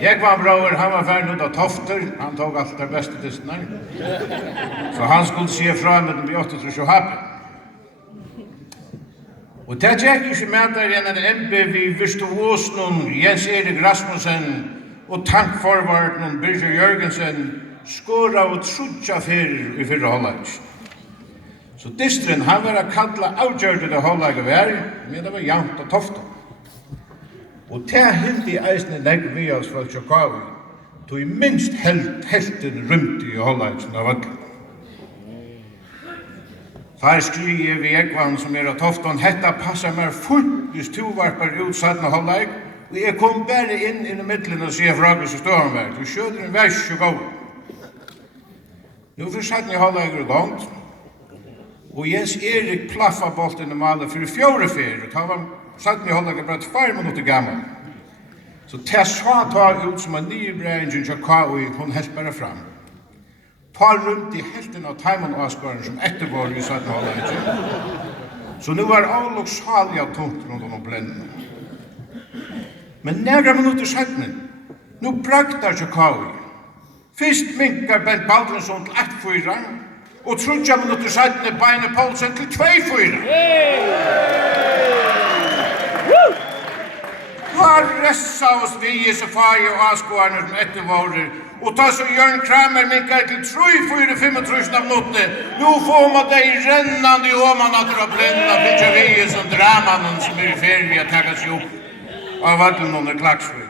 Jeg var bror, han var ferdig ut av tofter, han tog alt det beste dystene. Så han skulle si fra med den bli 8 og happen. Og det gikk ikke med der igjen MB vi virtuosen om Jens Erik Rasmussen og tankforvarden om Birger Jørgensen skåra og trudja fyrir i fyrre halvleik. Så dystren han var å kalla avgjørte det halvleik vær, men det var jant og tofta. Og det hildi eisne legg vi oss for Tjokavi, tog minst helten rymt i halvleiksen av vallen. Her skriver vi Ekvann som av toftan, hetta passar meg fullt hvis to varpar utsatt med halvleik, og jeg kom bare inn i midtelen og sier fra hos ståren vær, du skjøter en vers 20. Nå for satt i halvleik og gongt, og Jens Erik plaffa bolten i malet for 4 fyr, og ta var satt i halvleik bare 2 minutter gammel. Så det sa ta ut som en nye breingen Tjokavi, hun helst bare fram. Ta rundt i helten av Taimon Asgården som ettergår i satt i halvleik. Så nu var all og salig av tungt rundt om blenden. Men några minuter sedan, nu braktar Tjokavi. Fyrst minkar Bent Baldvinsson til 1-4, og 30 minuter sedan Beine Poulsen til 2-4. Har ressa oss vi i Safari og Asgården som ettervårer, og ta så Jørn Kramer minkar til 3-4-35 av minutter. Nu får man deg rennande i åmanatter og blenda, finner vi som dramanen som i ferie tager seg opp av vallen under Klaksvik.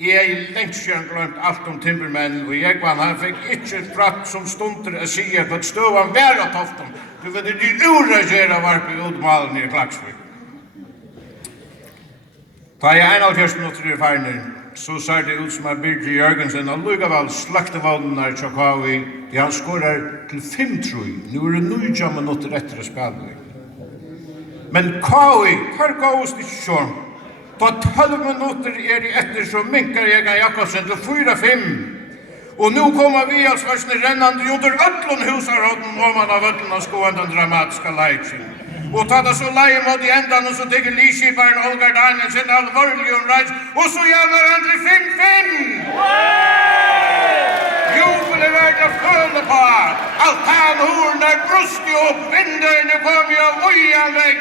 Jeg lengst siden glemt alt om timbermenn, og jeg vann, han fikk ikke pratt som stunder å si at støvan var av toften. Du vet, de uragerer varp i utmalen i Klaksvik. Da jeg 71 minutter i ferner, så ser det ut som at Birger Jørgensen og lukkevel slakte vånden av Tjokavi, han skårer til 5-3. Nå det 9 minutter etter å spille. Men KÍ, her gås det ikke sånn. Da 12 minutter i etter, så minkar jeg Jakobsen til 4-5. Og nu kommer vi als varsne rennande under öllun husarhånden om man av öllun av skoen den dramatiska leiksen. Og ta det så leie mot i endan, og så digger liskiparen Olgar Danielsen alvorlig reis, og så jammer han til 5-5! Jubelen vært å føle på! Altanhorene brusti opp, vinduene kom jo vojan vekk!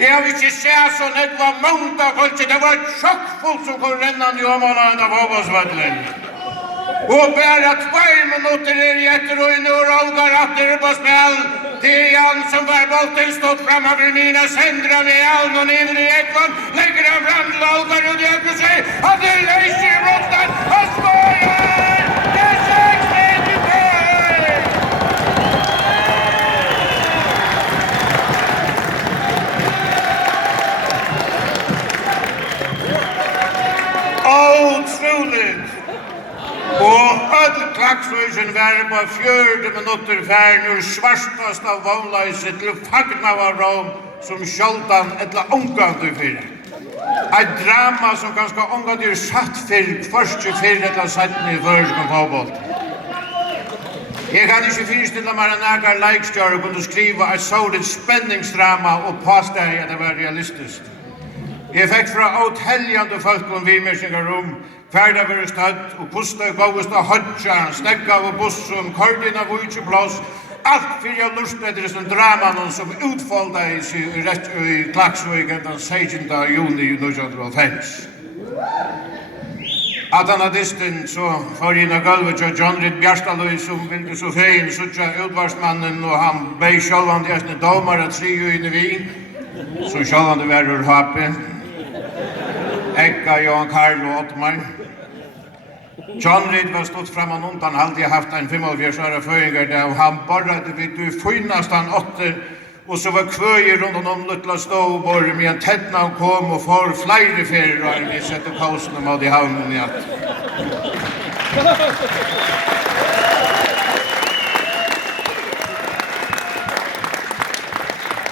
Jeg har ikke sett sånn, det var måndag, det var et sjokkfullt som kom rennande i området av Håvarsvallen. Og bare 2 minutter i etter, og nå Olgar atter på spill. Det Jan som var bolten stått framöver mina sändrar med Aln och ner i Ekvann. Lägger han fram till Olgar och det öppnar sig. Han är löst i brotten. Han skårar! Det är 6-3! Otroligt! Og öll Klaksvíken var på 4 minutter færn ur svartast av vannløyset til fagna av Rom som sjoldan etla omgående fyrir. Et drama som ganske omgående satt fyrir, først i fyrir etla sattene i førskan påbolt. Jeg kan ikke fyrstilla meg en egar leikstjør og kunne skriva et sånt spenningsdrama og påsteg at det var realistisk. Jeg fikk fra åtheljande folk om vimersingar färda var stad och pusta gåvast och hodja, snägga av bussen, kordina av utjeplås. Allt för jag lustade som draman som utfåldades i Klaksvíken den 16 juni 1905. Att han hade dystin så får in av golvet och John Ritt Bjärstalöj som ville så fein suttja utvarsmannen och han bej självan till domare 3 in i Wien som självan var ur hapen. Ekka, Johan Karl och Ottmar. John Reed var stått fram och undan, hade haft en 45-åriga föringar där och han borrade vid du fynnast han 8 och så var kvöjer runt om lutla ståbor med en tättna kom och får flera färger och vi sätter pausen och mådde i havnen i att.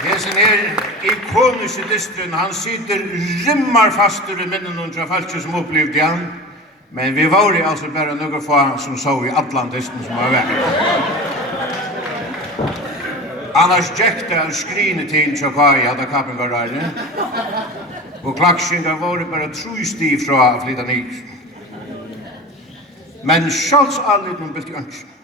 Hesen ikoniske dystren, han sitter rimmar fast i minnen under falskje som upplevde han. Men vi var ju alltså bara några få som såg i Atlantisten som var väg. Annars jäkte en skrinet till Tjokavi hade kappen var där. Och Klaksvingar var bara 3 stiv från att flytta ner. men sjálvsálit bilti ønske.